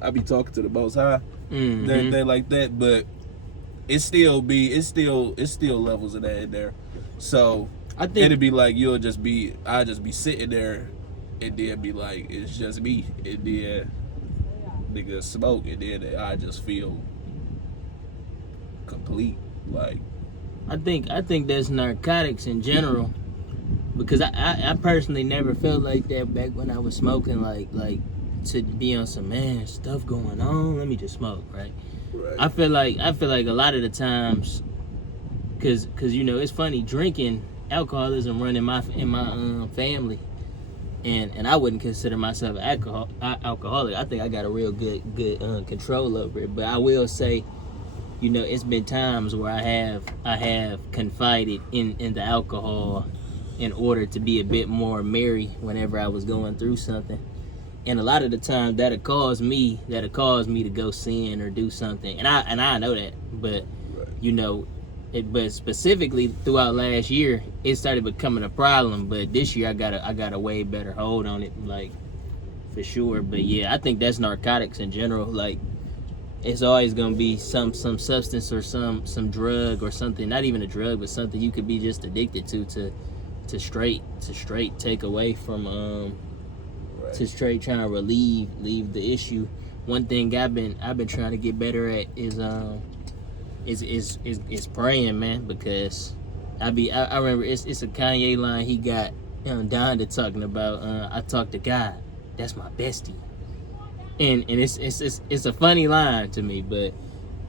I be talking to the Most High, everything like that. But it's still levels of that in there. So I think it'd be like I'll just be sitting there, and then be like, it's just me, and then nigga smoke, and then I just feel complete. Like I think that's narcotics in general, because I personally never felt like that back when I was smoking, like to be on some, man, stuff going on, let me just smoke, right? I feel like a lot of the times, cause you know, it's funny, drinking, alcoholism run in my family, and I wouldn't consider myself alcoholic. I think I got a real good control over it. But I will say, you know, it's been times where I have confided in the alcohol in order to be a bit more merry whenever I was going through something. And a lot of the time that'll cause me to go sin or do something. And I know that, but you know, but specifically throughout last year, it started becoming a problem. But this year I got a way better hold on it, like, for sure. But yeah, I think that's narcotics in general. Like, it's always gonna be some substance or some drug or something, not even a drug, but something you could be just addicted to straight take away from to straight trying to relieve the issue. One thing I've been trying to get better at is praying, man, because I remember it's a Kanye line he got Donda talking about, I talk to God, that's my bestie. And it's a funny line to me, but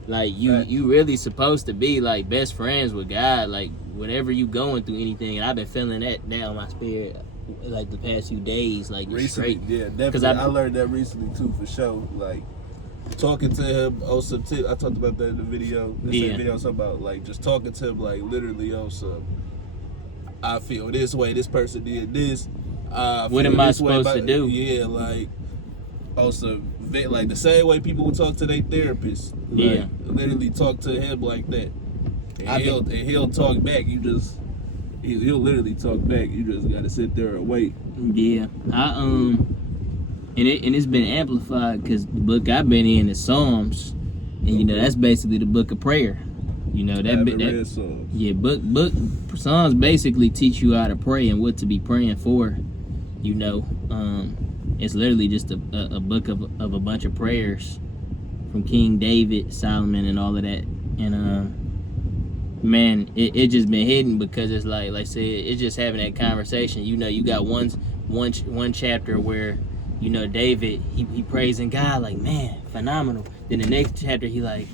like you really supposed to be like best friends with God, like whatever you going through, anything. And I've been feeling that down my spirit like the past few days, like recently, straight. Yeah, definitely. I learned that recently too, for sure. Like talking to him on some tip. I talked about that in the video. Same video, something about like just talking to him, like literally on some, I feel this way, this person did this. What am I supposed to do? Yeah, like also like the same way people would talk to their therapist. Yeah, literally talk to him like that, and he'll talk back. He'll literally talk back. You just gotta sit there and wait. Yeah, and it's been amplified because the book I've been in is Psalms, and you know that's basically the book of prayer. You know that Psalms. Yeah, book Psalms basically teach you how to pray and what to be praying for. You know, it's literally just a book of a bunch of prayers from King David, Solomon, and all of that. And man, it just been hidden because it's like I said, it's just having that conversation. You know, you got one chapter where, you know, David he praising God like, man, phenomenal. Then the next chapter he like,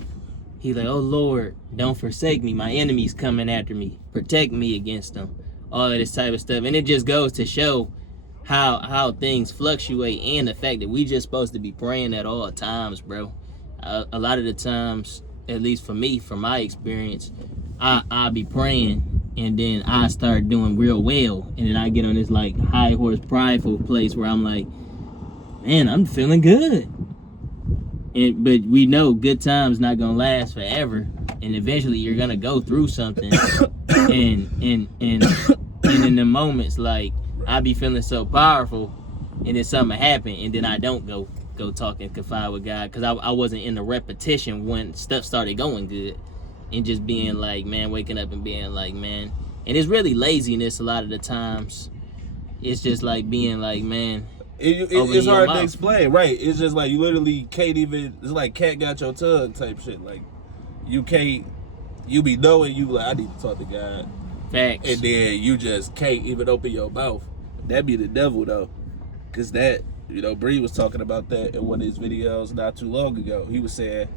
oh Lord, don't forsake me. My enemies coming after me. Protect me against them. All of this type of stuff, and it just goes to show how things fluctuate, and the fact that we just supposed to be praying at all times, bro. A lot of the times, at least for me, from my experience, I'll be praying and then I start doing real well, and then I get on this like high horse prideful place where I'm like, man, I'm feeling good. But we know good times not gonna last forever, and eventually you're gonna go through something, and in the moments like I be feeling so powerful, and then something happen, and then I don't go talk and confide with God because I wasn't in the repetition when stuff started going good, and just being like, man, waking up and being like, man, and it's really laziness a lot of the times. It's just like being like, man, it's hard to explain, right? It's just like you literally can't even. It's like cat got your tongue type shit. Like you can't. You be knowing you like I need to talk to God. Facts. And then you just can't even open your mouth. That be the devil though, cause that, you know, Bree was talking about that in one of his videos not too long ago. He was saying,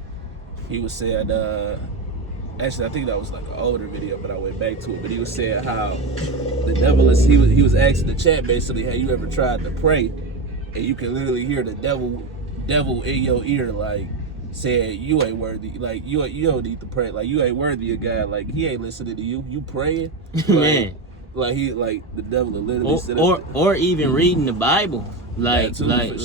actually I think that was like an older video, but I went back to it. But he was saying how the devil is. He was asking the chat basically, have you ever tried to pray, and you can literally hear the devil in your ear like saying you ain't worthy, like you don't need to pray, like you ain't worthy of God, like he ain't listening to you. You praying, man. Like he, like the devil will literally sit or even reading the Bible, like too, like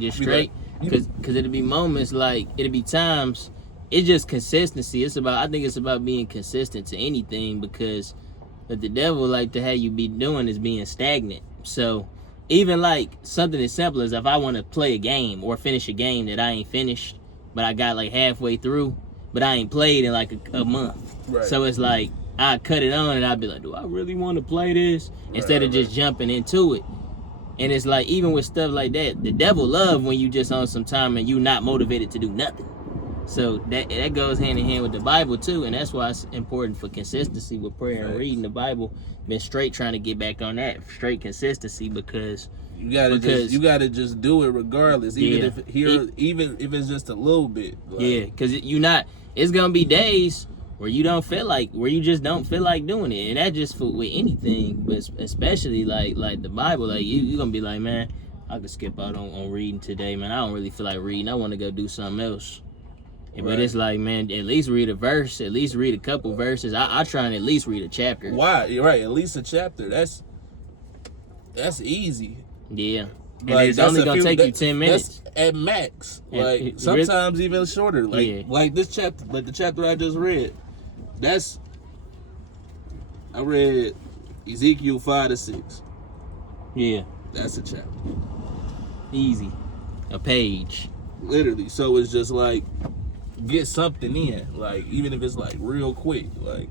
just straight, because it'll be moments, like it'll be times. It's just consistency. I think it's about being consistent to anything, because what the devil like to have you be doing is being stagnant. So even like something as simple as if I want to play a game or finish a game that I ain't finished, but I got like halfway through, but I ain't played in like a month. Right. So it's like I cut it on and I'd be like, do I really want to play this? Instead of just jumping into it. And it's like, even with stuff like that, the devil love when you just on some time and you not motivated to do nothing. So that goes hand in hand with the Bible too, and that's why it's important for consistency with prayer and reading the Bible. Been straight trying to get back on that straight consistency because you gotta just do it regardless, even if it's just a little bit. Like, yeah, because it's gonna be days where you just don't feel like doing it, and that just with anything, but especially like the Bible, like you gonna be like, man, I could skip out on reading today, man. I don't really feel like reading. I want to go do something else. Right. But it's like, man, at least read a verse, at least read a couple verses. I try and at least read a chapter. Why? You're right, at least a chapter. That's easy. Yeah. And like, it's only gonna take you 10 minutes. That's at max. Like sometimes even shorter. Like this chapter, like the chapter I just read. I read Ezekiel 5-6. Yeah. That's a chapter. Easy. A page. Literally. So it's just like, get something in. Like, even if it's like real quick. Like,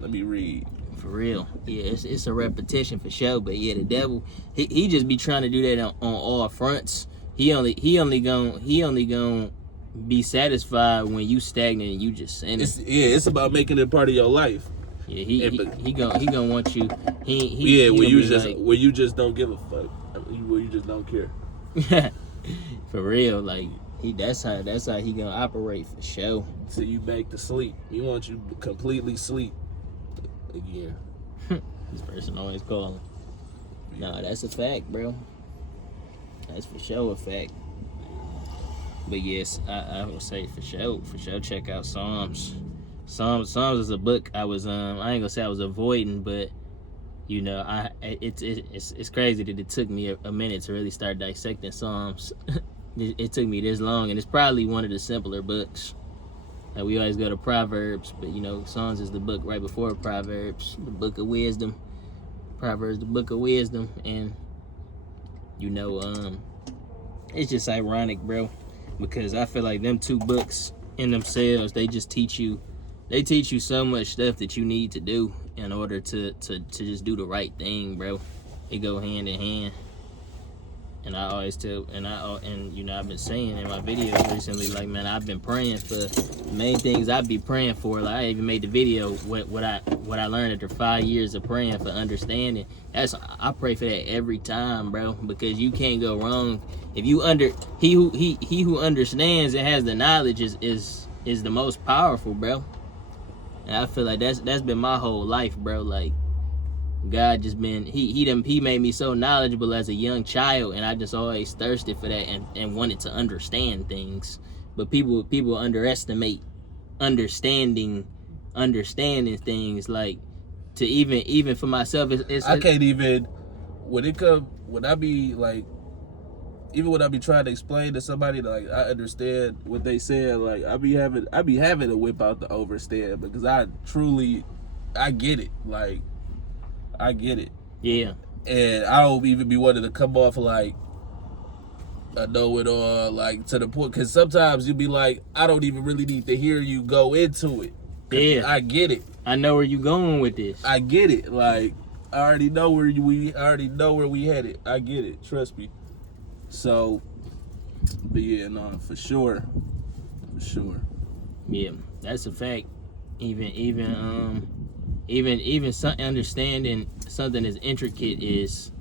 let me read. For real. Yeah, it's a repetition for sure. But yeah, the devil, he just be trying to do that on all fronts. He only gonna be satisfied when you stagnant and you just sinning. It's about making it part of your life. Yeah, he gonna want you. Where you just don't give a fuck. Where you just don't care. For real, like that's how he gonna operate for sure. So you back to sleep. He wants you completely sleep. Yeah. This person always calling. No, that's a fact, bro. That's for sure a fact. But yes, I would say for sure check out Psalms. Psalms is a book I was I ain't gonna say I was avoiding, but you know, it's crazy that it took me a minute to really start dissecting Psalms. It took me this long, and it's probably one of the simpler books. Like, we always go to Proverbs, but you know, Psalms is the book right before Proverbs, the book of wisdom. Proverbs, the book of wisdom, and you know, it's just ironic, bro, because I feel like them two books in themselves, they teach you so much stuff that you need to do in order to just do the right thing, bro. They go hand in hand. And I always tell, and you know, I've been saying in my videos recently, like, man, I've been praying for the main things I'd be praying for. Like, I even made the video what I learned after 5 years of praying for understanding. I pray for that every time, bro, because you can't go wrong if you he who understands and has the knowledge is the most powerful, bro. And I feel like that's been my whole life, bro. Like, God just been he made me so knowledgeable as a young child, and I just always thirsted for that and wanted to understand things. But people underestimate understanding things. Like, to even for myself, I can't even when I be like, even when I be trying to explain to somebody, like, I understand what they said, like, I be having to whip out the overstand, because I get it. Like, I get it. Yeah. And I don't even be wanting to come off like a know-it-all, like, to the point, because sometimes you be like, I don't even really need to hear you go into it. Yeah. I get it. I know where you going with this. I get it. Like, I already know where we headed. I get it. Trust me. So, but yeah, no, for sure. Yeah, that's a fact. Even understanding something as intricate as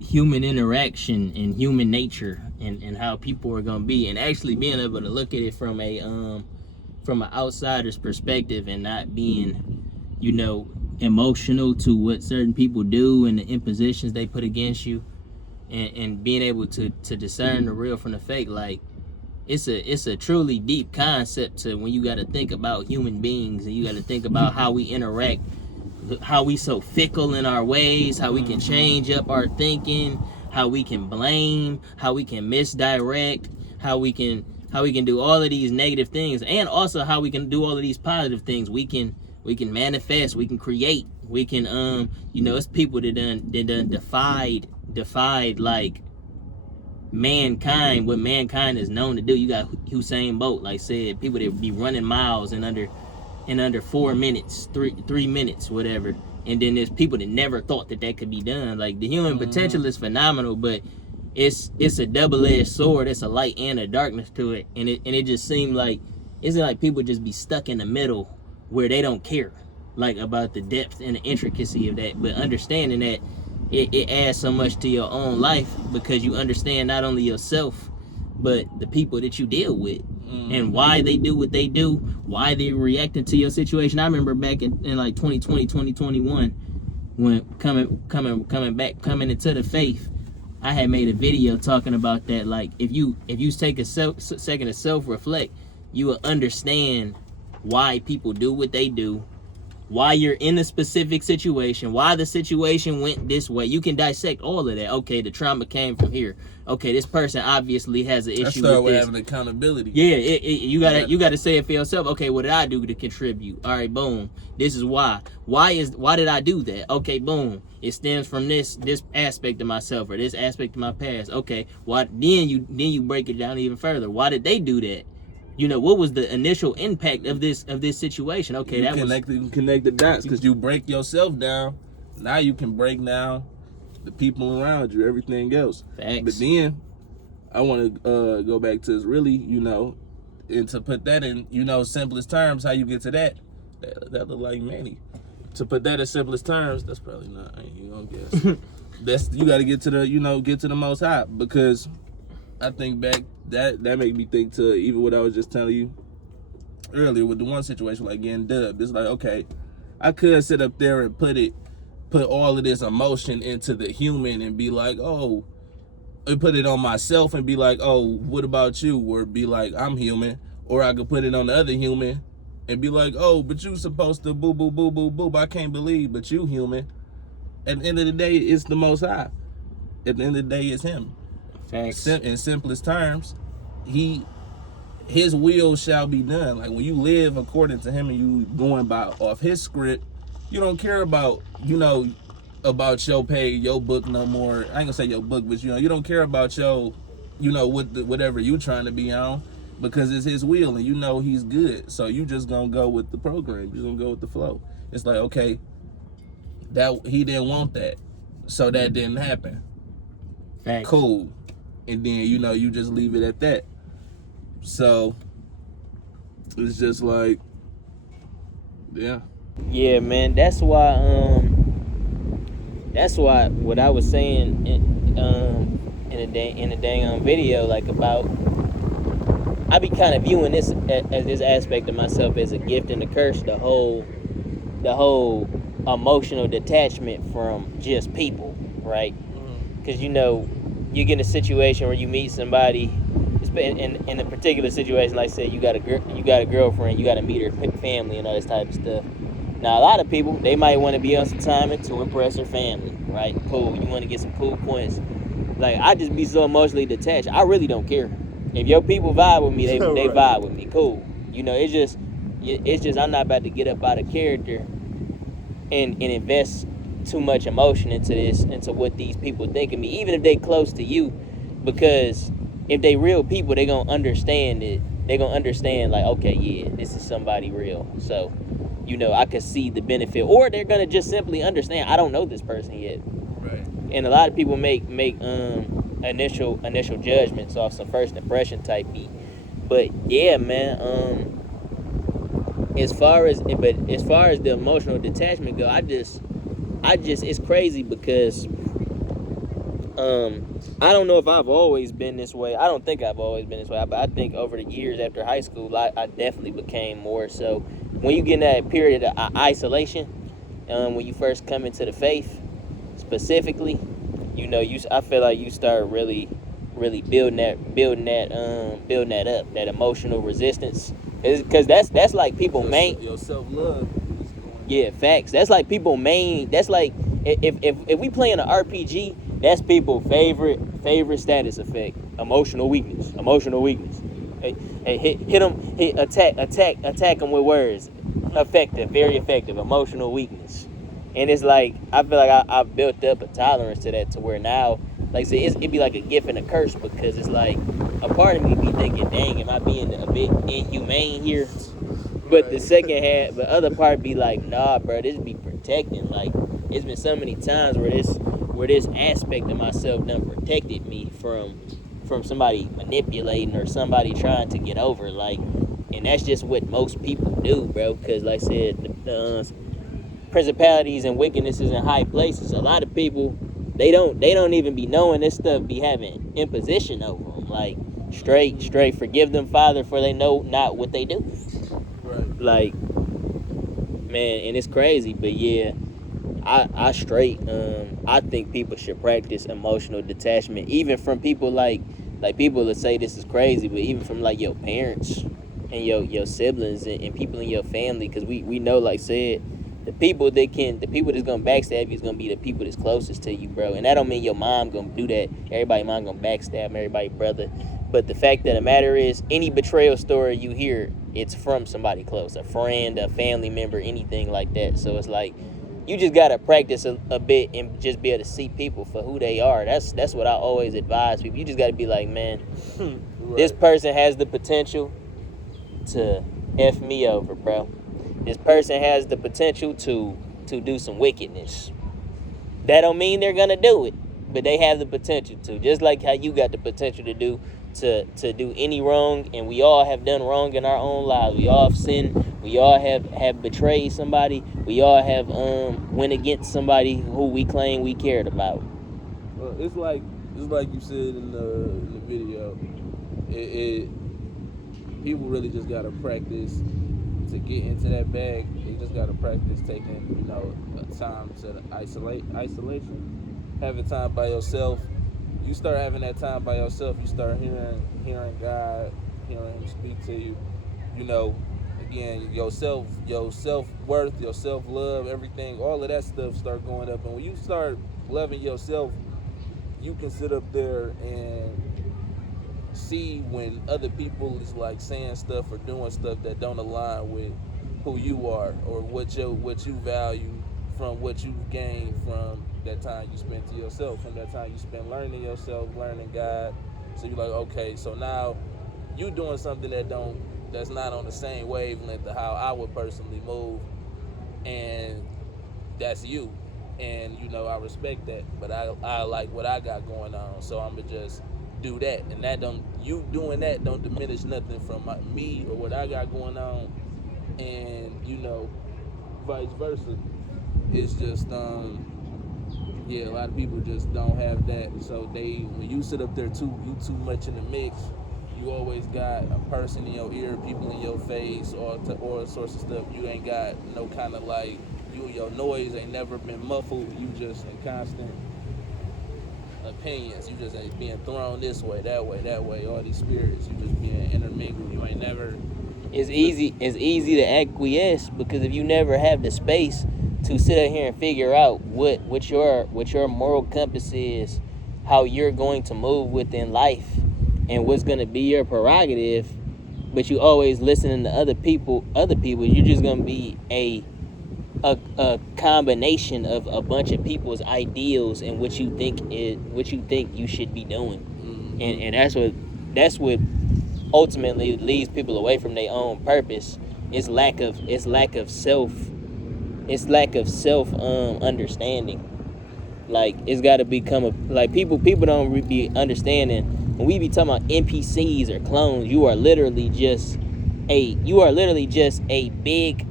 human interaction and human nature and how people are gonna be, and actually being able to look at it from an outsider's perspective and not being, you know, emotional to what certain people do and the impositions they put against you, and being able to discern the real from the fake. Like, it's a truly deep concept to when you got to think about human beings, and you got to think about how we interact, how we so fickle in our ways, how we can change up our thinking, how we can blame, how we can misdirect, how we can do all of these negative things, and also how we can do all of these positive things. We can manifest, we can create, we can you know, it's people that done defied defied like mankind, what mankind is known to do. You got Usain Bolt, like said, people that be running miles in under 4 minutes, three minutes, whatever. And then there's people that never thought that could be done. Like the human potential is phenomenal, but it's a double-edged sword. It's a light and a darkness to it, and it just seemed like it's like people just be stuck in the middle where they don't care like about the depth and the intricacy of that, but understanding that it adds so much to your own life because you understand not only yourself but the people that you deal with and why they do what they do, why they're reacting to your situation. I remember back in like 2020, 2021, when coming into the faith, I had made a video talking about that. Like if you take a second to self-reflect, you will understand why people do what they do, why you're in a specific situation, why the situation went this way. You can dissect all of that. Okay, the trauma came from here. Okay, this person obviously has an issue with this. Having accountability. Yeah, you gotta say it for yourself. Okay, what did I do to contribute? All right, boom. This is why. Why did I do that? Okay, boom. It stems from this aspect of myself or this aspect of my past. Okay, why? Then you break it down even further. Why did they do that? You know, what was the initial impact of this situation? Okay, you connect the dots because you break yourself down. Now you can break down the people around you, everything else. Facts. But then I want to go back to really, and to put that in, simplest terms, how you get to that look like Manny. To put that in simplest terms, that's probably not. I ain't even gonna guess. You got to get to the Most High, because I think back that made me think to even what I was just telling you earlier with the one situation, like getting dubbed. It's like, okay, I could sit up there and put all of this emotion into the human and be like, oh, and put it on myself and be like, oh, what about you? Or be like, I'm human. Or I could put it on the other human and be like, oh, but you supposed to boo, boo, boo, boo, boo. I can't believe, but you human. At the end of the day, it's the Most High. At the end of the day, it's him. Thanks. In simplest terms, his will shall be done. Like when you live according to him and you going by off his script, you don't care about about your page, your book no more. I ain't gonna say your book, but you don't care about your whatever you trying to be on, because it's his will and he's good. So you just gonna go with the program. You just gonna go with the flow. It's like, okay, that he didn't want that, so that didn't happen. Thanks. Cool. And then you just leave it at that. So it's just like, yeah. Yeah, man. That's why what I was saying in the dang video, like about, I be kind of viewing this as this aspect of myself as a gift and a curse. The whole emotional detachment from just people, right? Because you get in a situation where you meet somebody, in a particular situation, like say you got a girlfriend, you got to meet her family and all this type of stuff. Now a lot of people, they might want to be on some time to impress their family, right? Cool. You want to get some cool points. Like I just be so emotionally detached. I really don't care. If your people vibe with me, they vibe with me. Cool. It's just I'm not about to get up out of character and invest too much emotion into what these people think of me, even if they close to you, because if they real people, they gonna understand it. They gonna understand like, okay, yeah, this is somebody real. So, I could see the benefit, or they're gonna just simply understand I don't know this person yet. Right. And a lot of people make initial judgments off some first impression type beat. But yeah, man. As far as the emotional detachment go, I just it's crazy because I don't know if I've always been this way. I don't think I've always been this way, but I think over the years after high school, I definitely became more so. When you get in that period of isolation, when you first come into the faith, specifically, I feel like you start really building that up, that emotional resistance, because that's like people main. Your self-love. Yeah, facts. That's like people main. That's like if we play in an RPG, that's people favorite status effect. Emotional weakness. Hey, hit them. Attack them with words. Effective, very effective. Emotional weakness. And it's like I feel like I've built up a tolerance to that, to where now like I said, it'd be like a gift and a curse, because it's like a part of me be thinking, dang, am I being a bit inhumane here? But the second half, the other part be like, nah, bro, this be protecting. Like, it's been so many times where this aspect of myself done protected me from somebody manipulating or somebody trying to get over. Like, and that's just what most people do, bro. Because, like I said, the principalities and wickednesses in high places, a lot of people, they don't even be knowing this stuff be having imposition over them. Like, straight, forgive them, Father, for they know not what they do. Right. Like, man, and it's crazy, but yeah, I think people should practice emotional detachment, even from people like people that say this is crazy, but even from like your parents and your siblings and people in your family, because we know, like I said, the people that's gonna backstab you is gonna be the people that's closest to you, bro. And that don't mean your mom gonna do that. Everybody mom gonna backstab everybody brother. But the fact of the matter is, any betrayal story you hear, it's from somebody close, a friend, a family member, anything like that. So it's like, you just gotta practice a bit and just be able to see people for who they are. That's what I always advise people. You just gotta be like, man, Right. this person has the potential to F me over, bro. This person has the potential to do some wickedness. That don't mean they're gonna do it, but they have the potential to. Just like how you got the potential to do any wrong, and we all have done wrong in our own lives. We all have sinned. We all have betrayed somebody. We all have went against somebody who we claim we cared about. Well, it's like you said in the video. It people really just gotta practice to get into that bag. They just gotta practice taking a time to isolation, having time by yourself. You start having that time by yourself, you start hearing God, hearing Him speak to you. Again, your self worth, your self love, everything, all of that stuff start going up. And when you start loving yourself, you can sit up there and see when other people is like saying stuff or doing stuff that don't align with who you are or what you value from what you've gained from that time you spent to yourself, from that time you spent learning yourself, learning God. So you're like, okay, so now you doing something that's not on the same wavelength of how I would personally move, and that's you. And I respect that, but I like what I got going on, so I'm gonna just do that. And you doing that don't diminish nothing from me or what I got going on, and vice versa. It's just a lot of people just don't have that. So when you sit up there you too much in the mix. You always got a person in your ear, people in your face, or sorts of stuff. You ain't got no kind of like, your noise ain't never been muffled. You just in constant opinions. You just ain't being thrown this way, that way. All these spirits, you just being intermingled. You ain't never. It's easy to acquiesce, because if you never have the space to sit out here and figure out what your moral compass is, how you're going to move within life, and what's going to be your prerogative, but you always listening to other people, you're just going to be a combination of a bunch of people's ideals and what you think you should be doing. Mm-hmm. And that's what ultimately leads people away from their own purpose. It's lack of self understanding. Like, it's got to become like people don't be understanding when we be talking about NPCs or clones. You are literally just a big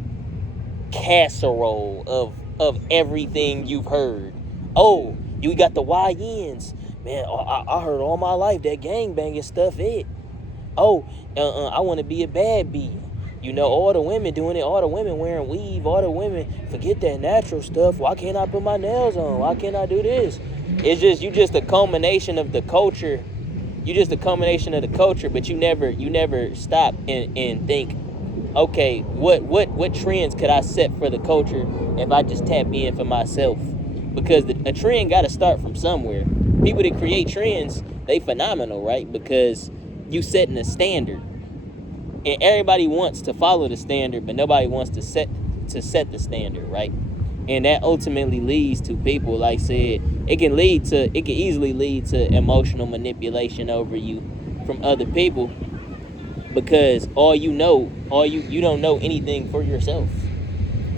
casserole of everything you've heard. Oh, you got the YNs, man. I heard all my life that gangbanging stuff. I want to be a bad bee. All the women doing it, all the women wearing weave, all the women forget that natural stuff. Why can't I put my nails on? Why can't I do this? It's just, you just a culmination of the culture. You just a culmination of the culture, but you never stop and think, okay, what trends could I set for the culture if I just tap in for myself? Because a trend got to start from somewhere. People that create trends, they phenomenal, right? Because you setting a standard. And everybody wants to follow the standard, but nobody wants to set the standard, right? And that ultimately leads to people, like said, it can easily lead to emotional manipulation over you from other people, because you don't know anything for yourself.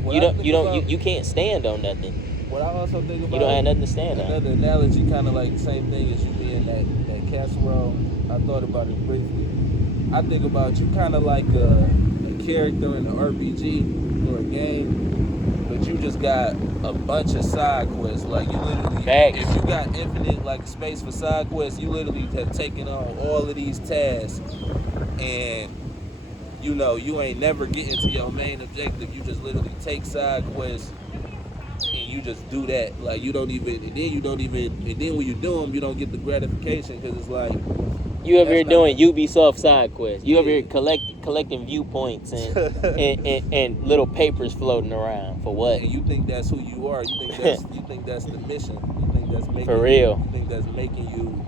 You can't stand on nothing. What I also think about, you don't have nothing to stand on. Another analogy, kind of like the same thing as you being that casserole. I thought about it briefly. I think about you kind of like a character in an RPG or a game, but you just got a bunch of side quests. Like you literally, if you got infinite like space for side quests, you literally have taken on all of these tasks, and you ain't never getting to your main objective. You just literally take side quests and you just do that. Like and then when you do them, you don't get the gratification, because it's like you over here doing Ubisoft side quests. You over here collecting viewpoints and little papers floating around for what? And you think that's who you are. You think that's the mission. You think that's making for real. You think that's making you.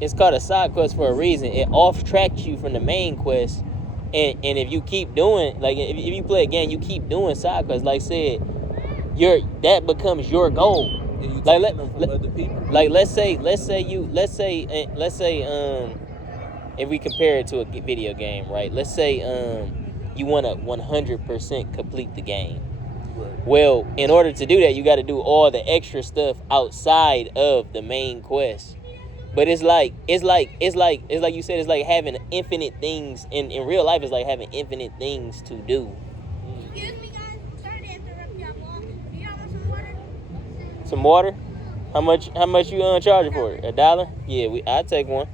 It's called a side quest for a reason. It off tracks you from the main quest, and if you keep doing, like, if you play a game, you keep doing side quests. Like said, that becomes your goal. Like other people. Like let's say if we compare it to a video game, right? Let's say you want to 100% complete the game. Right. Well, in order to do that, you got to do all the extra stuff outside of the main quest. But it's like you said, it's like having infinite things in real life. It's like having infinite things to do. Excuse me, guys. Sorry to interrupt y'all. Do y'all want some water? Some water? How much you charging for it? $1? Yeah, I'll take one.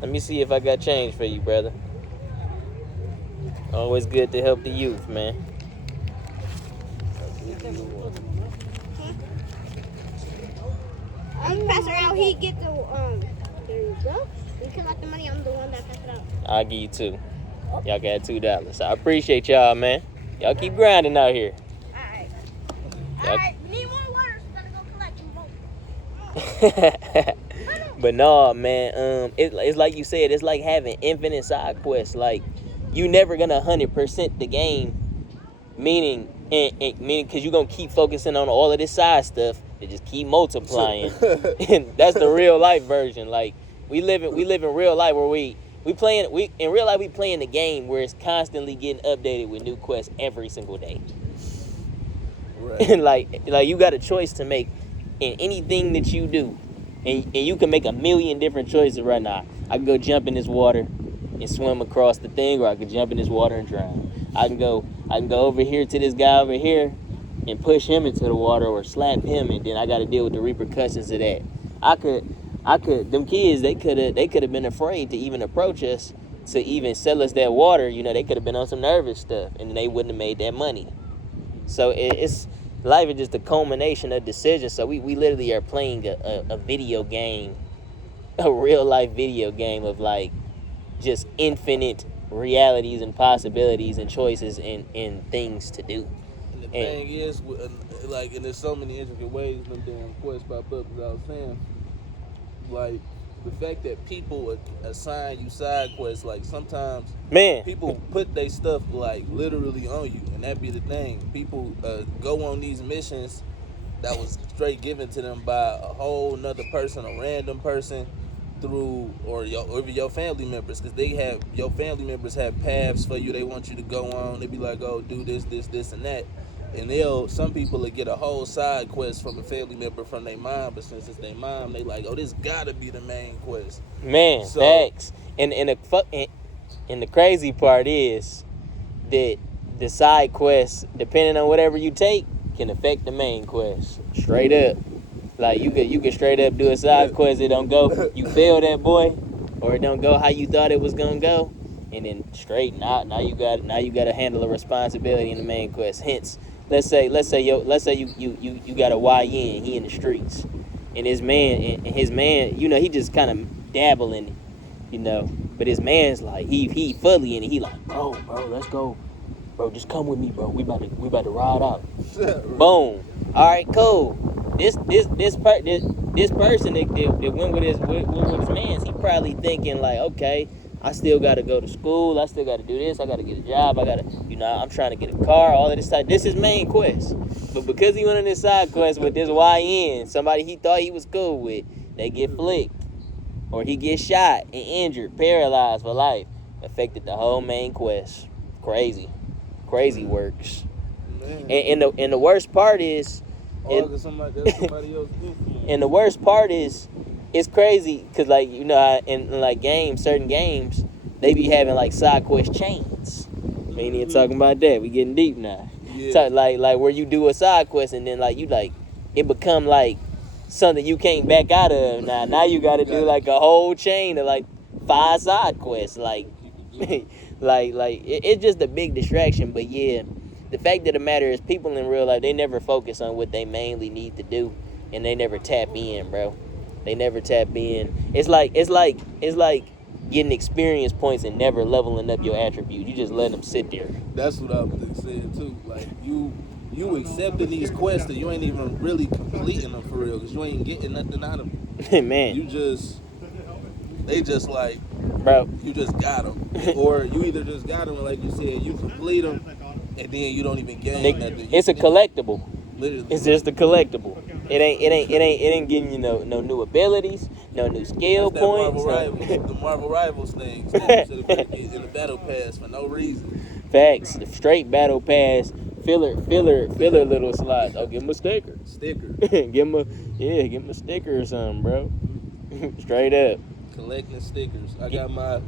Let me see if I got change for you, brother. Always good to help the youth, man. I'm pass her out. He get the there you go. You collect the money. I'm the one that pass it out. I'll give you $2. Y'all got $2. I appreciate y'all, man. Y'all keep grinding out here. Alright. We need more water, so gotta go collect them both. But no, man, it's like you said, it's like having infinite side quests. Like, you never gonna 100% the game, meaning because you're gonna keep focusing on all of this side stuff to just keep multiplying. And that's the real life version. Like, we live in real life where we playing the game where it's constantly getting updated with new quests every single day. Right. And like you got a choice to make in anything that you do, and you can make a million different choices right now. I can go jump in this water and swim across the thing, or I could jump in this water and drown. I can go over here to this guy over here and push him into the water, or slap him, and then I got to deal with the repercussions of that. I could. Them kids, they could have been afraid to even approach us, to even sell us that water. They could have been on some nervous stuff, and they wouldn't have made that money. So it's life is just a culmination of decisions. So we literally are playing a video game, a real life video game of like just infinite realities and possibilities and choices and things to do. And the thing is, and there's so many intricate ways them damn quests pop up, as I was saying. Like, the fact that people assign you side quests, like, sometimes people put their stuff, like, literally on you, and that be the thing. People go on these missions that was straight given to them by a whole nother person, a random person, through, or even your family members, because your family members have paths for you they want you to go on. They be like, oh, do this, and that. And some people will get a whole side quest from a family member from their mom, but since it's their mom, they like, oh, this gotta be the main quest. Man, facts. And the crazy part is that the side quests, depending on whatever you take, can affect the main quest. Straight up. Like, you could straight up do a side quest, it don't go, you fail that boy, or it don't go how you thought it was gonna go, and then straight now you got to handle a responsibility in the main quest. Hence, let's say you got a YN, he in the streets, and his man, he just kind of dabbling, but his man's like, he fully in it. He like, bro, let's go, bro, just come with me, bro. We about to ride out. Boom. All right, cool. This person that went with his man, he probably thinking like, okay, I still got to go to school. I still got to do this. I got to get a job. I got to, I'm trying to get a car, all of this stuff. This is main quest. But because he went on this side quest with this YN, somebody he thought he was cool with, they get flicked. Or he gets shot and injured, paralyzed for life. Affected the whole main quest. Crazy works. And the worst part is, somebody else and the worst part is, it's crazy because like in like certain games, they be having like side quest chains. We ain't even talking about that. We getting deep now. Yeah. So, like where you do a side quest and then it become like something you can't back out of. Now you got to do like a whole chain of like 5 side quests. Like it's just a big distraction. But yeah, the fact of the matter is, people in real life, they never focus on what they mainly need to do, and they never tap in, bro. They never tap in. It's like getting experience points and never leveling up your attribute. You just let them sit there. That's what I was saying too. Like you accepting these quests that you ain't even really completing them for real, because you ain't getting nothing out of them. Man. They just like, bro, you just got them. Or you either just got them, like you said, you complete them, and then you don't even gain nothing. It's a collectible. Literally. It's just a collectible. It ain't getting you no new abilities, no new skill points. The Marvel Rivals things that should have been in the battle pass for no reason. Facts. The straight battle pass, filler little slots. Oh, give him a sticker. give him a sticker or something, bro. Straight up. Collecting stickers. I got my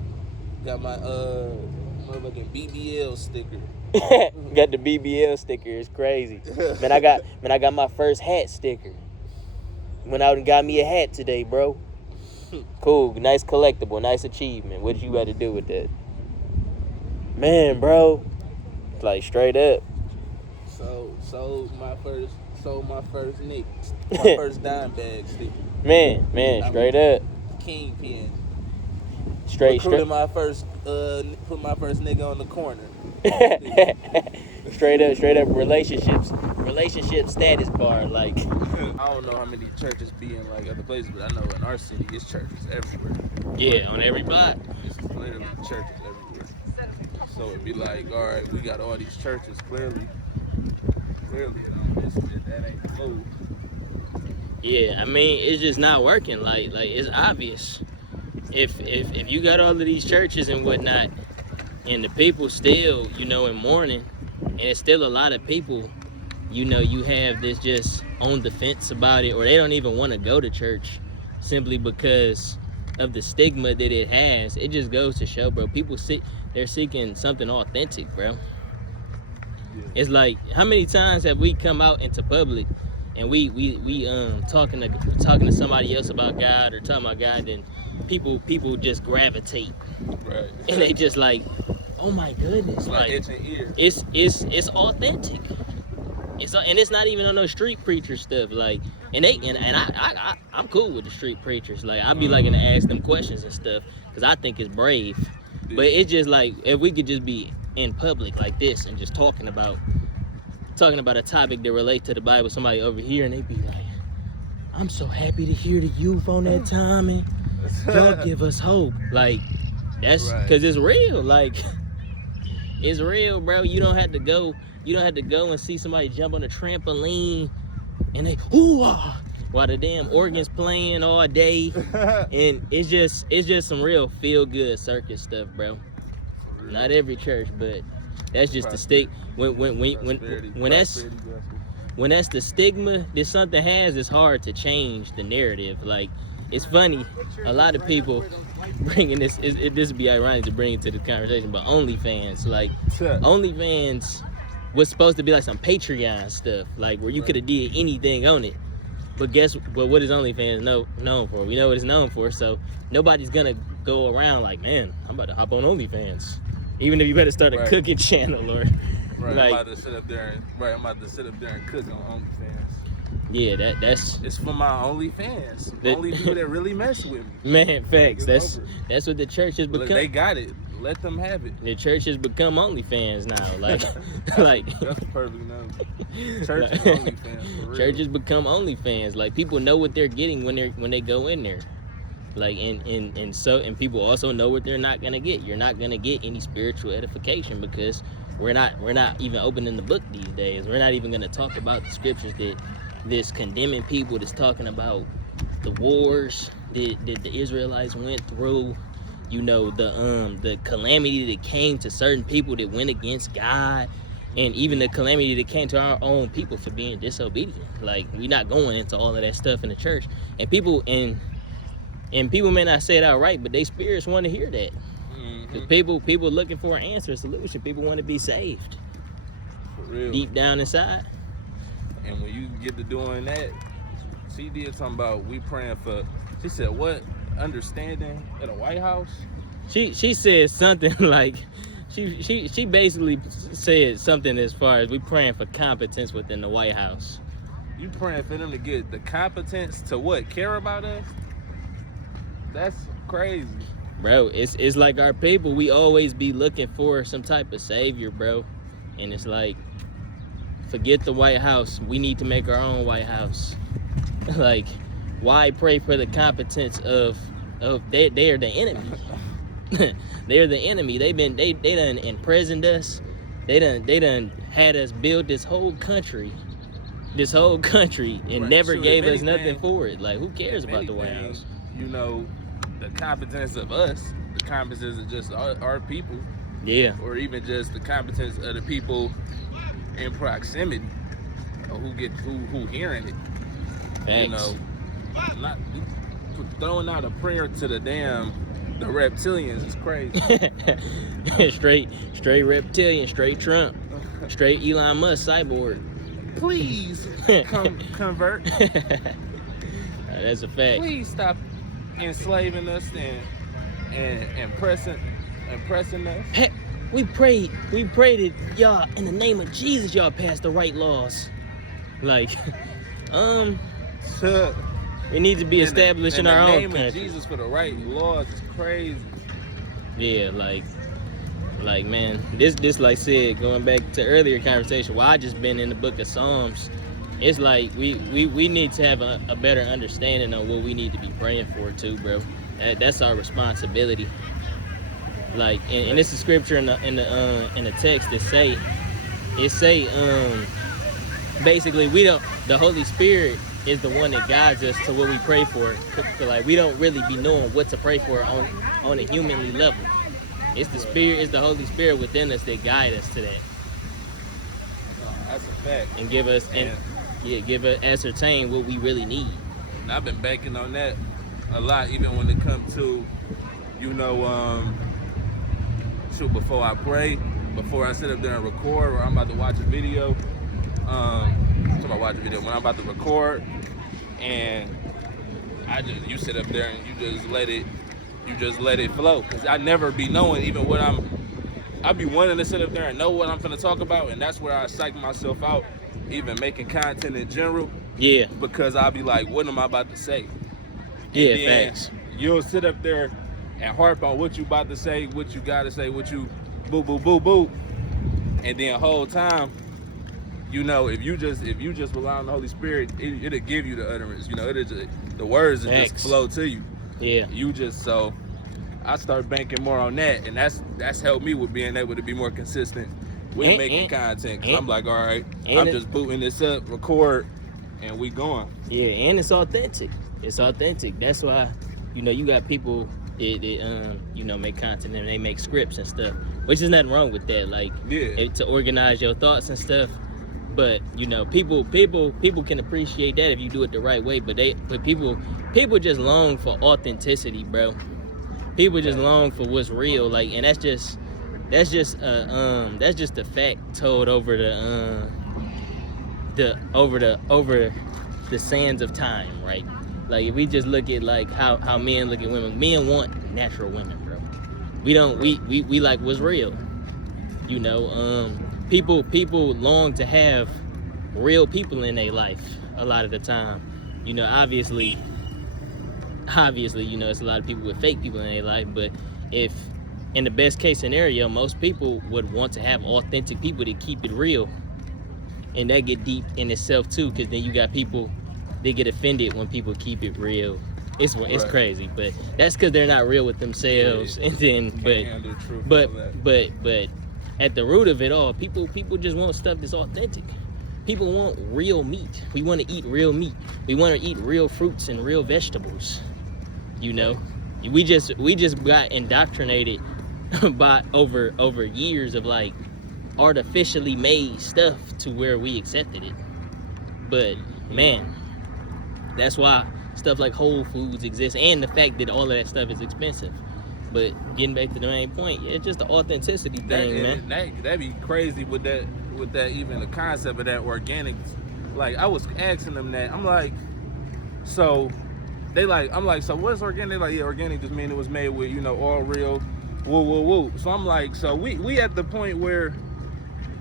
motherfucking BBL sticker. Got the BBL sticker. It's crazy. Man, I got my first hat sticker. Went out and got me a hat today, bro. Cool, nice collectible, nice achievement. What you got to do with that? Man, bro, like straight up. Sold my first nick, my first dime bag sticker. Man, straight up. Kingpin. Straight. Put my first nigga on the corner. straight up relationship status bar. Like, I don't know how many churches be in like other places, but I know in our city it's churches everywhere. Yeah, on every block. It's literally churches everywhere. So it'd be like, all right, we got all these churches. Clearly, that ain't the move. Yeah, I mean, it's just not working. Like it's obvious. If you got all of these churches and whatnot, and the people still, in mourning, and it's still a lot of people, you have this just on the fence about it, or they don't even want to go to church simply because of the stigma that it has. It just goes to show, bro, people they're seeking something authentic, bro. Yeah. It's like, how many times have we come out into public and we talking to somebody else about God or talking about God, and people just gravitate, right? And they just like, oh my goodness, like it's authentic. And it's not even on no street preacher stuff, like, and I'm cool with the street preachers. Like, I be liking to ask them questions and stuff because I think it's brave. Yeah. But it's just like, if we could just be in public like this and just talking about a topic that relates to the Bible, somebody over here, and they be like, I'm so happy to hear the youth on that time, and y'all give us hope. Like, that's because it's real. Like, it's real, bro. You don't have to go and see somebody jump on a trampoline and they while the damn organ's playing all day. And it's just some real feel good circus stuff, bro. Not every church, but that's just the stick. When that's the stigma that something has, it's hard to change the narrative. Like, it's funny, a lot of people bringing this would be ironic to bring it to the conversation, but OnlyFans, like, OnlyFans was supposed to be like some Patreon stuff, like where you could have did anything on it. But what is OnlyFans known for? We know what it's known for, so nobody's gonna go around like, man, I'm about to hop on OnlyFans. Even if you better start a cooking channel or like, I'm about to sit up there and cook on OnlyFans. Yeah, that's it's for my OnlyFans. Only people that really mess with me. Man, facts. That's what the church has become. Look, they got it. Let them have it. The church has become OnlyFans now. Like, that's perfect now. Church is OnlyFans for real. Churches become OnlyFans. Like, people know what they're getting when they go in there. Like, and people also know what they're not gonna get. You're not gonna get any spiritual edification because we're not even opening the book these days. We're not even gonna talk about the scriptures that's condemning people, that's talking about the wars that the Israelites went through, you know, the calamity that came to certain people that went against God, and even the calamity that came to our own people for being disobedient. Like, we're not going into all of that stuff in the church, and people people may not say it outright, but they spirits want to hear that. Because people looking for an answer, a solution. People want to be saved. For real. Deep down inside. And when you get to doing that, she did something about we praying for. She said, "What understanding at the White House?" She said something like, she basically said something as far as we praying for competence within the White House. You praying for them to get the competence to what? Care about us? That's crazy. Bro, it's like our people, we always be looking for some type of savior, bro. And it's like, forget the White House. We need to make our own White House. Like, why pray for the competence of they are the enemy. They're the enemy. They done imprisoned us. They done had us build this whole country and right. Never gave us nothing for it. Like, who cares about the White House? You know, the competence of us, the competence of just our people, yeah, or even just the competence of the people in proximity, or who hearing it. Thanks. You know, not throwing out a prayer to the reptilians is crazy. straight reptilian, straight Trump, straight Elon Musk cyborg. Please convert. That's a fact. Please stop enslaving us and pressing us. Hey, we prayed that y'all, in the name of Jesus, y'all pass the right laws. Like, it needs to be established in our own country. In the name of Jesus for the right laws is crazy. Yeah, like man, this like said, going back to earlier conversation, well, I just been in the book of Psalms. It's like we need to have a better understanding of what we need to be praying for too, bro. That's our responsibility. Like, and this is scripture in the text that say basically the Holy Spirit is the one that guides us to what we pray for. Like, we don't really be knowing what to pray for on a humanly level. It's the Spirit, it's the Holy Spirit within us that guide us to that. That's a fact. And give us ascertain what we really need. And I've been banking on that a lot, even when it comes to, you know, before I pray, before I sit up there and record, or I'm about to watch a video. When I'm about to record, and you sit up there and you just let it flow. Cause I never be knowing even what I be wanting to sit up there and know what I'm finna talk about, and that's where I psych myself out, even making content in general. Yeah. Because I'll be like, what am I about to say? Yeah, facts. You'll sit up there and harp on what you about to say, what you gotta say, what you boo, and then the whole time, you know, if you just rely on the Holy Spirit, it'll give you the utterance. You know, the words will just flow to you. Yeah. So I start banking more on that, and that's helped me with being able to be more consistent with making content. Cause I'm like, all right, I'm just booting this up, record, and we going. Yeah, and it's authentic. It's authentic. That's why, you know, you got people that you know, make content and they make scripts and stuff, which is nothing wrong with that. Like, to organize your thoughts and stuff. But, you know, people can appreciate that if you do it the right way. But people just long for authenticity, bro. People just long for what's real. Like, and that's just the fact told over the sands of time, right? Like, if we just look at like how men look at women, men want natural women, bro. We like what's real. You know, people long to have real people in their life a lot of the time. You know, obviously, you know, it's a lot of people with fake people in their life, but if in the best case scenario, most people would want to have authentic people to keep it real. And that get deep in itself too, because then you got people, they get offended when people keep it real. It's Right. crazy, but that's because they're not real with themselves. Yeah. And then, Can't handle the truth, but all that. but at the root of it all, people just want stuff that's authentic. People want real meat. We want to eat real meat. We want to eat real fruits and real vegetables. You know, we just got indoctrinated by over years of like artificially made stuff to where we accepted it. But man, that's why stuff like Whole Foods exists, and the fact that all of that stuff is expensive. But getting back to the main point, yeah, it's just the authenticity thing, man. That'd be crazy with that even the concept of that organic. Like I was asking them that. I'm like, so I'm like, so what's organic? They're like, yeah, organic just mean it was made with, all real, woo. So I'm like, so we at the point where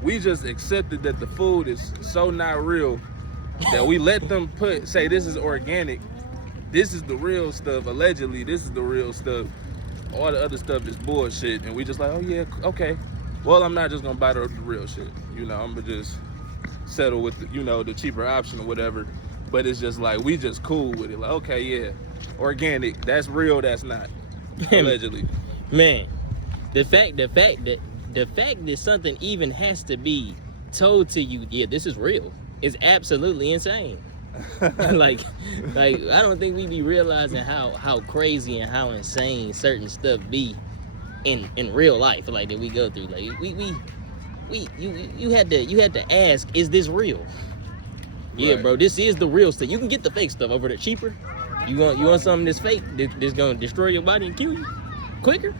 we just accepted that the food is so not real that we let them say this is organic, this is the real stuff, allegedly this is the real stuff, all the other stuff is bullshit, and we just like, oh yeah, okay, well I'm not just gonna buy the real shit, I'm gonna just settle with the cheaper option or whatever. But it's just like we just cool with it, like, okay, yeah, organic, that's real, that's not, allegedly. Man, the fact that something even has to be told to you, yeah, this is real, is absolutely insane. like I don't think we be realizing how crazy and how insane certain stuff be in real life, like that we go through. Like you had to ask, is this real? Yeah, right. Bro, this is the real stuff. You can get the fake stuff over there cheaper. You want something that's fake that's gonna destroy your body and kill you quicker?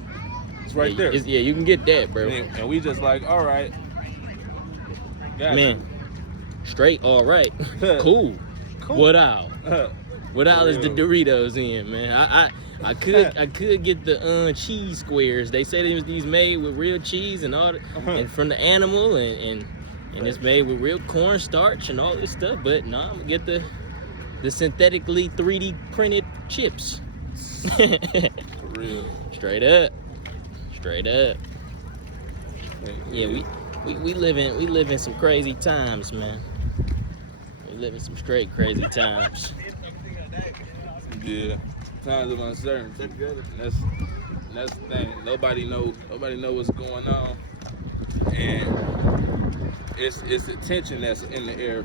It's right there. Yeah, you can get that, bro. And we just like, all right, man, straight, all right, cool. What aisle? What aisle is the Doritos in, man? I could get the cheese squares. They said it was these made with real cheese and all, and from the animal, and it's made with real cornstarch and all this stuff. But no, I'm gonna get the synthetically 3D printed chips. For real. Straight up. Yeah, we live in some crazy times, man. We live in some straight crazy times. Yeah, times of uncertainty. That's the thing. Nobody know what's going on, and it's a tension that's in the air.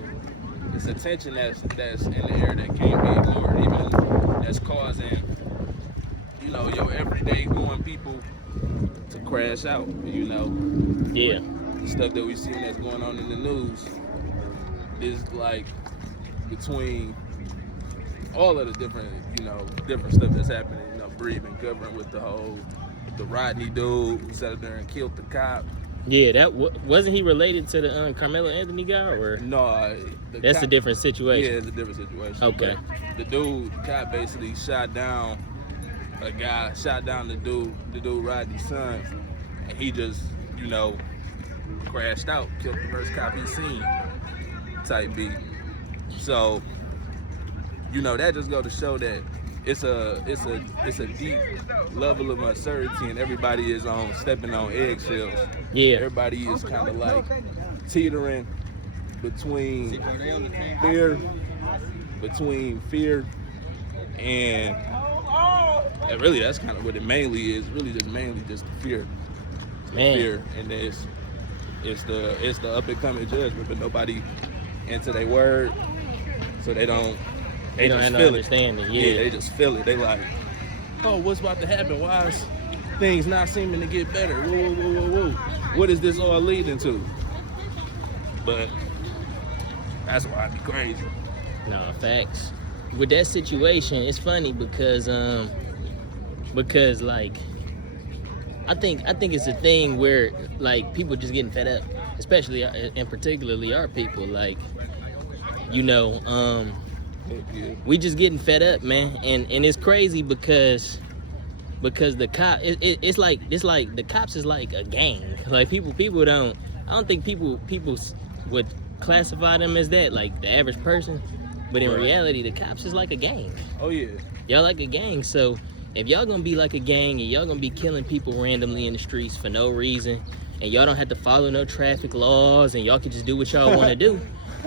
It's a tension that's in the air that can't be ignored. Even that's causing, your everyday going people to crash out. Yeah. The stuff that we see that's going on in the news is like between all of the different stuff that's happening. Bree been covering with the Rodney dude who sat there and killed the cop. Yeah, that wasn't he related to the Carmelo Anthony guy, or no? That's a different situation. Yeah, it's a different situation. Okay. But the cop basically shot down the dude Rodney's son, and he just crashed out, killed the first cop he seen, type beat. So that just go to show that it's a deep level of uncertainty, and everybody is stepping on eggshells. Yeah. Everybody is kind of like teetering between fear and really that's kind of what it mainly is. Really just the fear. Man. Fear, and it's the up and coming judgment, but nobody into their word, so they don't just feel it. Yeah, they just feel it. They like, oh, what's about to happen? Why is things not seeming to get better? Whoa. What is this all leading to? But that's why I'd be crazy. No, facts. With that situation, it's funny because like I think it's a thing where like people just getting fed up, especially and particularly our people, like we just getting fed up, man, and it's crazy because the cop it's like the cops is like a gang. Like people don't, I don't think people would classify them as that, like the average person, but in reality the cops is like a gang. Oh yeah, y'all like a gang. So if y'all gonna be like a gang and y'all gonna be killing people randomly in the streets for no reason, and y'all don't have to follow no traffic laws, and y'all can just do what y'all want to do,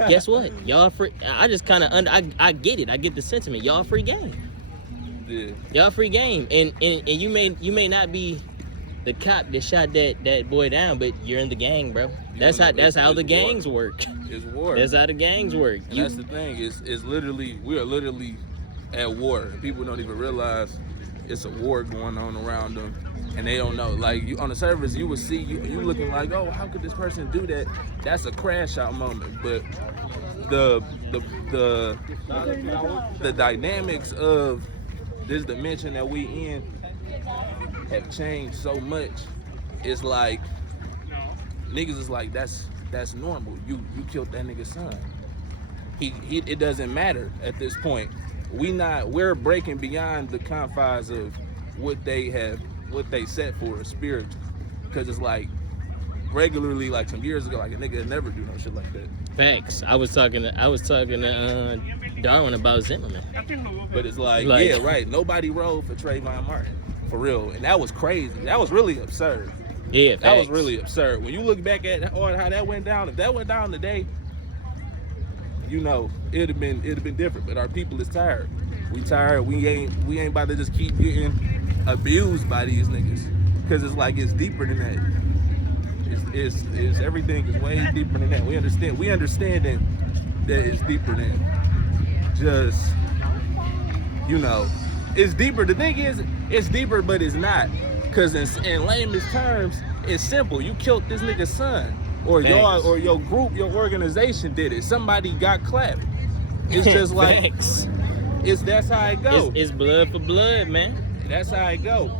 guess what? Y'all free. I just kind of I get it. I get the sentiment. Y'all free game. Yeah. Y'all free game, and you may not be the cop that shot that boy down, but you're in the gang, bro. That's how the gangs work. It's war. That's how the gangs work. And that's the thing. It's literally, we are literally at war, and people don't even realize it's a war going on around them, and they don't know. Like, you, on the surface, you would see you looking like, oh, how could this person do that? That's a crash out moment. But the dynamics of this dimension that we in have changed so much. It's like niggas is like, that's normal. You killed that nigga's son. He it doesn't matter at this point. We're breaking beyond the confines of what they set for a spirit. Because it's like regularly, like some years ago, like a nigga would never do no shit like that. Facts. I was talking to Darwin about Zimmerman. But it's like, yeah, right. Nobody rode for Trayvon Martin, for real, and that was crazy. That was really absurd. Yeah, that was really absurd. When you look back at how that went down, if that went down today, you know, it'd have been different. But our people is tired. We tired. We ain't about to just keep getting abused by these niggas, because it's like it's deeper than that. It's everything is way deeper than that. We understand that it's deeper than just, you know, it's deeper. The thing is, it's deeper, but it's not. Because in layman's terms, it's simple. You killed this nigga's son, or your group, your organization did it. Somebody got clapped. It's just like that's how it goes. It's blood for blood, man. That's how it go.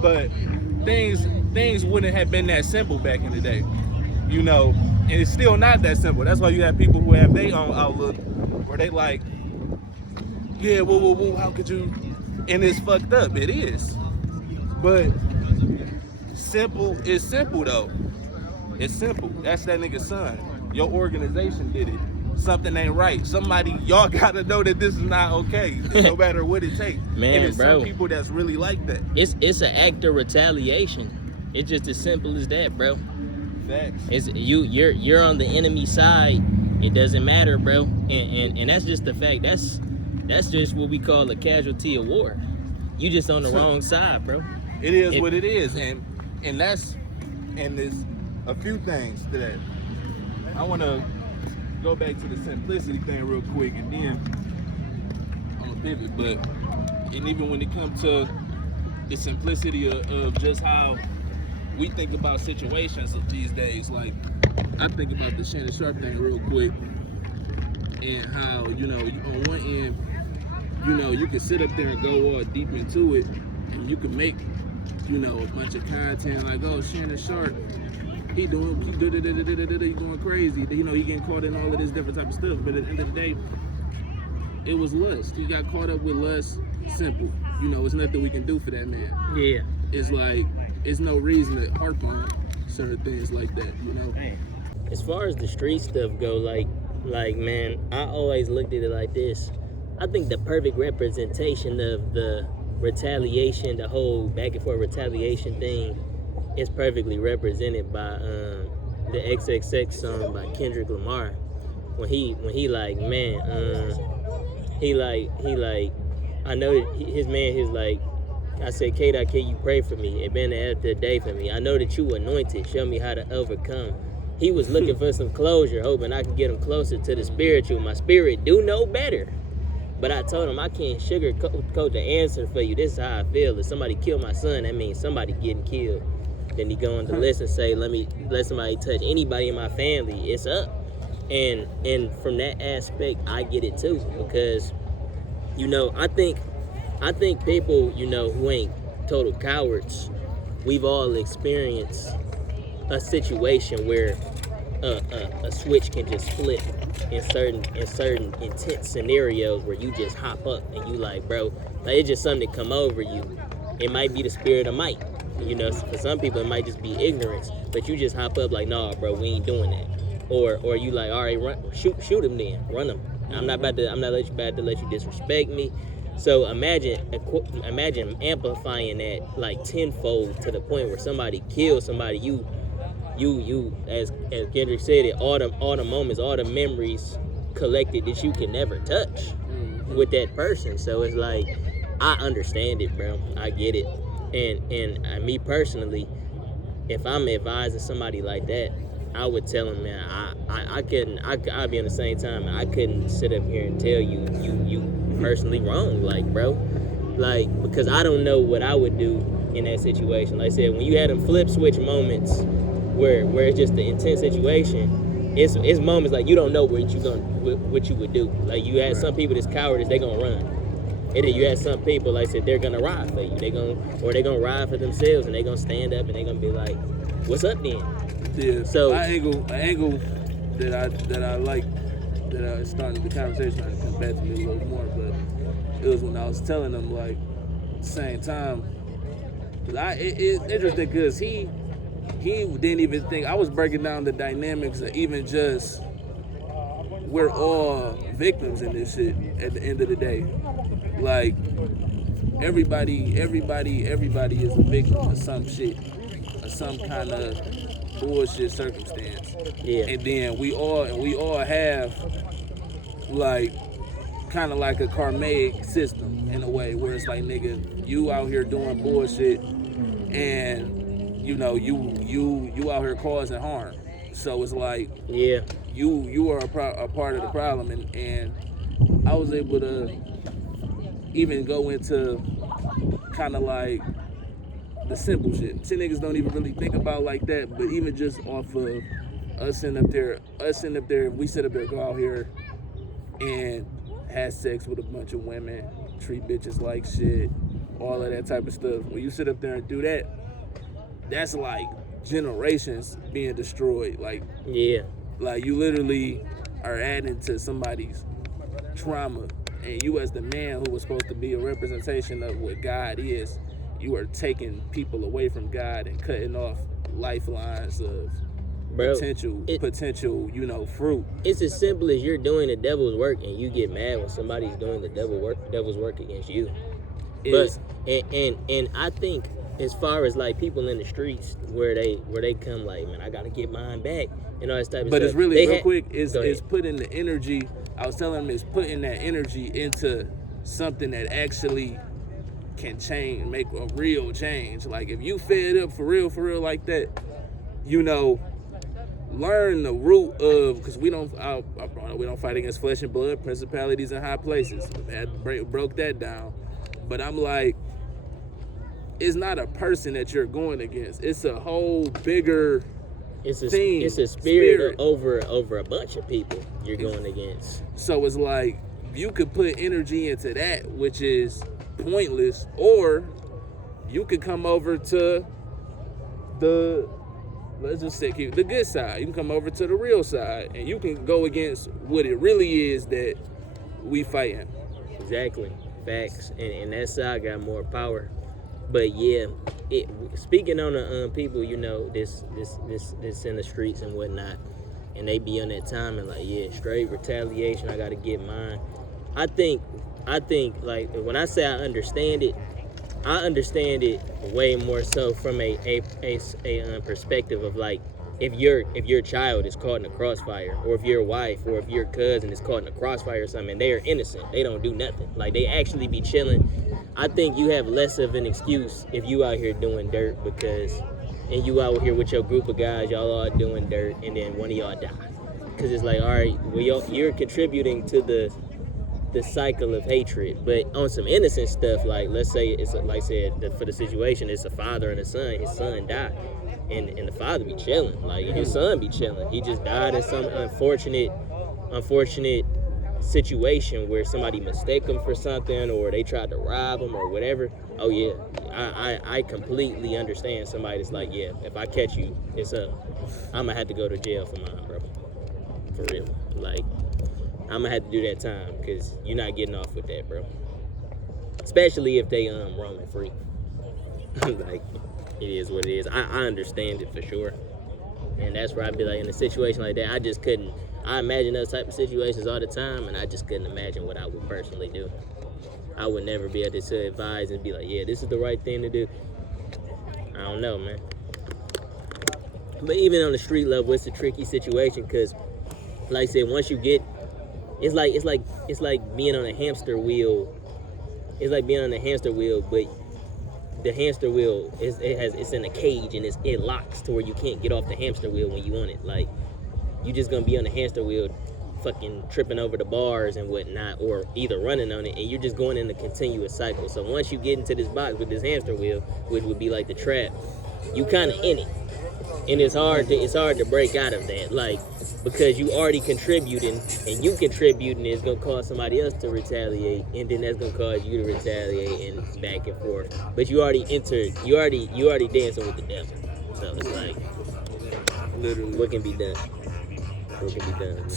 But things wouldn't have been that simple back in the day, you know. And it's still not that simple. That's why you have people who have their own outlook, where they like, yeah, whoa, how could you? And it's fucked up. It is. But simple is simple though. It's simple. That's that nigga's son. Your organization did it. Something ain't right. Y'all gotta know that this is not okay, no matter what it takes. Man, and it's bro, some people that's really like that. It's an act of retaliation. It's just as simple as that, bro. Facts. It's you're on the enemy side. It doesn't matter, bro. And that's just the fact. That's just what we call a casualty of war. You just on the wrong side, bro. It is what it is, and there's a few things to that. I want to go back to the simplicity thing real quick, and then I'm gonna pivot. But and even when it comes to the simplicity of just how we think about situations these days, like I think about the Shannon Sharp thing real quick, and how, you know, on one end, you know, you can sit up there and go all deep into it, and you can make, you know, a bunch of content like, oh, Shannon Sharp, he going crazy, you know, he getting caught in all of this different type of stuff. But at the end of the day, it was lust. He got caught up with lust. Simple. You know, it's nothing we can do for that man. Yeah. It's like, it's no reason to harp on certain things like that, you know? As far as the street stuff go, like man, I always looked at it like this. I think the perfect representation of the retaliation, the whole back and forth retaliation thing, is perfectly represented by the XXX song by Kendrick Lamar. When he like, man, he like, I know that his man, he's like, I said, K.K, you pray for me. It been after the day for me. I know that you anointed. Show me how to overcome. He was looking for some closure, hoping I could get him closer to the spiritual. My spirit do know better. But I told him I can't sugarcoat the answer for you. This is how I feel. If somebody kill my son, that means somebody getting killed. Then he go on the list and say, let somebody touch anybody in my family. It's up. And from that aspect, I get it too. Because, you know, I think people, you know, who ain't total cowards, we've all experienced a situation where a switch can just flip in certain intense scenarios where you just hop up and you like, bro, like it's just something that come over you. It might be the spirit of might, you know. For some people it might just be ignorance, but you just hop up like, nah, bro, we ain't doing that. Or you like, all right, shoot him then, run him. I'm not about to let you disrespect me. So imagine amplifying that like tenfold to the point where somebody kills somebody. You as Kendrick said it, all the moments, all the memories collected that you can never touch with that person. So it's like, I understand it, bro. I get it. And me personally, if I'm advising somebody like that, I would tell him, man, I'd be on the same time. I couldn't sit up here and tell you personally wrong, like, bro, like, because I don't know what I would do in that situation. Like I said, when you had them flip switch moments where it's just the intense situation, it's moments like you don't know what you would do. Like you had some people that's cowardice, they gonna run. And then you had some people, like I said, they're gonna ride for you. They gonna ride for themselves, and they gonna stand up and they gonna be like, "What's up, then?" Yeah. So an angle that I like, that I started the conversation, I come back to me a little more, but it was when I was telling them, like, at the same time, it's interesting because he didn't even think. I was breaking down the dynamics of even just we're all victims in this shit at the end of the day. Like everybody is a victim of some shit, of some kind of bullshit circumstance. yeah, And then we all have like kind of like a karmic system in a way where it's like, nigga, you out here doing bullshit, and you know you out here causing harm. So it's like, yeah, you are a part of the problem, and I was able to even go into kind of like the simple shit. Shit niggas don't even really think about like that, but even just off of us sitting up there, we sit up there, go out here and have sex with a bunch of women, treat bitches like shit, all of that type of stuff. When you sit up there and do that, that's like generations being destroyed. Like you literally are adding to somebody's trauma, and you as the man who was supposed to be a representation of what God is, you are taking people away from God and cutting off lifelines of potential, fruit. It's as simple as you're doing the devil's work and you get mad when somebody's doing the devil's work against you. But I think as far as like people in the streets where they come like, man, I gotta get mine back and all that type of stuff. But it's really real quick, it's putting the energy. I was telling them, it's putting that energy into something that actually can change, make a real change. Like if you fed up for real like that, learn the root of, because we don't fight against flesh and blood, principalities in high places. Broke that down. But I'm like, it's not a person that you're going against. It's a whole bigger thing. It's a spirit over a bunch of people you're going against. So it's like you could put energy into that, which is pointless, or you could come over to the good side. You can come over to the real side, and you can go against what it really is that we fighting. Exactly. Facts. And that side got more power. But yeah, speaking on the people, this in the streets and whatnot, and they be on that time and like, yeah, straight retaliation, I gotta get mine. I think like when I say I understand it way more so from a perspective of like, if your child is caught in a crossfire, or if your wife or if your cousin is caught in a crossfire or something, and they are innocent, they don't do nothing, like they actually be chilling, I think you have less of an excuse if you out here doing dirt, and you out here with your group of guys, y'all are doing dirt, and then one of y'all die, because it's like, all right, well, you're contributing to the cycle of hatred. But on some innocent stuff, like let's say it's like I said, for the situation, it's a father and a son. His son died, and the father be chilling, like his son be chilling. He just died in some unfortunate situation where somebody mistake him for something, or they tried to rob him or whatever. Oh yeah, I completely understand somebody that's like, yeah, if I catch you, it's up. I'm gonna have to go to jail for mine, bro. For real, like. I'm gonna have to do that time, because you're not getting off with that, bro. Especially if they roaming free. Like, it is what it is. I understand it for sure. And that's where I'd be like, in a situation like that, I just couldn't. I imagine those type of situations all the time, and I just couldn't imagine what I would personally do. I would never be able to advise and be like, yeah, this is the right thing to do. I don't know, man. But even on the street level, it's a tricky situation, because, like I said, once you get, it's like being on a hamster wheel it's like being on a hamster wheel, but the hamster wheel it's in a cage and it locks to where you can't get off the hamster wheel when you on it. Like you just gonna be on the hamster wheel, fucking tripping over the bars and whatnot, or either running on it, and you're just going in a continuous cycle. So once you get into this box with this hamster wheel, which would be like the trap, you kind of in it, and it's hard to break out of that, like, because you already contributing, and you contributing is gonna cause somebody else to retaliate, and then that's gonna cause you to retaliate, and back and forth. But you already dancing with the devil. So it's like, Literally. what can be done? What can be done?